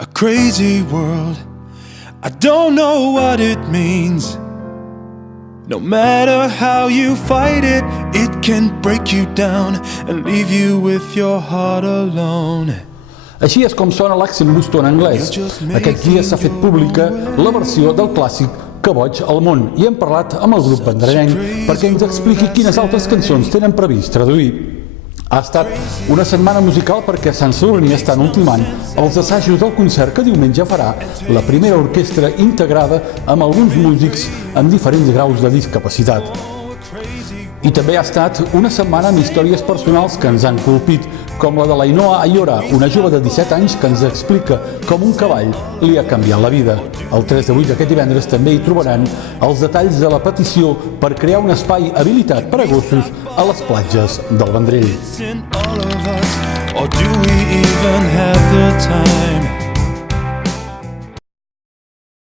a crazy world. I don't know what it means. No matter how you fight it, it can break you down and leave you with your heart alone. Així és com sona l'Accent Booster en anglès. Aquests dies s'ha fet pública la versió del clàssic Que boig al món i hem parlat amb el grup vendrellenc perquè ens expliqui quines altres cançons tenen previst traduir. Ha estat una setmana musical perquè Sant Sadurní estan ultimant els assajos del concert que diumenge farà la primera orquestra integrada amb alguns músics amb diferents graus de discapacitat. I també ha estat una setmana amb històries personals que ens han colpit, com la de l'Ainoa Ayora, una jove de 17 anys que ens explica com un cavall li ha canviat la vida. El 3 de 8 d'aquest divendres també hi trobaran els detalls de la petició per crear un espai habilitat per a gossos a les platges del Vendrell. Or do we even have the time?